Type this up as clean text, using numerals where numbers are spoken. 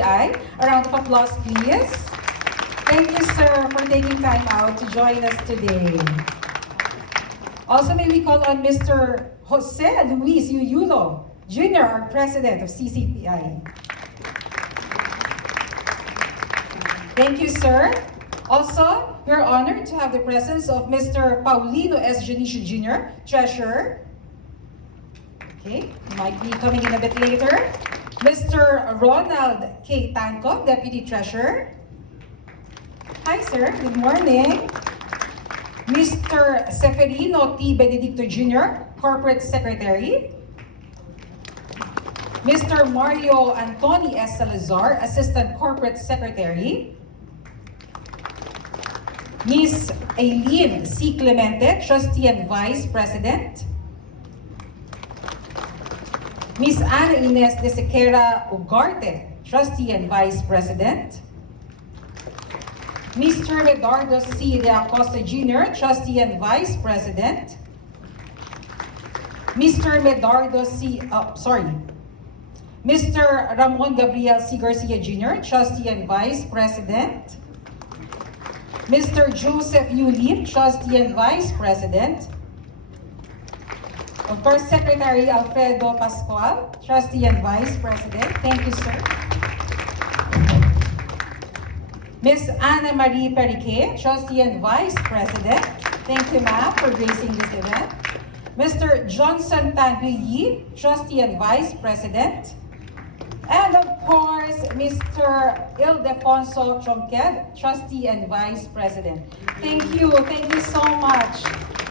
A round of applause, please. Thank you, sir, for taking time out to join us today. Also, may we call on Mr. Jose Luis Yuyulo, Jr., our President of CCPI. Thank you, sir. Also, we're honored to have the presence of Mr. Paulino S. Janicio Jr., Treasurer. Okay, might be coming in a bit later. Mr. Ronald K. Tanco, Deputy Treasurer. Hi, sir. Good morning. Mr. Seferino T. Benedicto Jr., Corporate Secretary. Mr. Mario Antoni S. Salazar, Assistant Corporate Secretary. Ms. Aileen C. Clemente, Trustee and Vice President. Ms. Ana Ines de Sequeira Ugarte, Trustee and Vice President. Mr. Medardo C. de Acosta Jr., Trustee and Vice President. Mr. Medardo C. Mr. Ramon Gabriel C. Garcia Jr., Trustee and Vice President. Mr. Joseph Yulim, Trustee and Vice President. Of course, Secretary Alfredo Pascual, Trustee and Vice President. Thank you, sir. Ms. Ana Marie Perique, Trustee and Vice President. Thank you, ma'am, for gracing this event. Mr. Johnson Tanguyi, Trustee and Vice President. And of course, Mr. Ildefonso Chonqued, Trustee and Vice President. Thank you so much.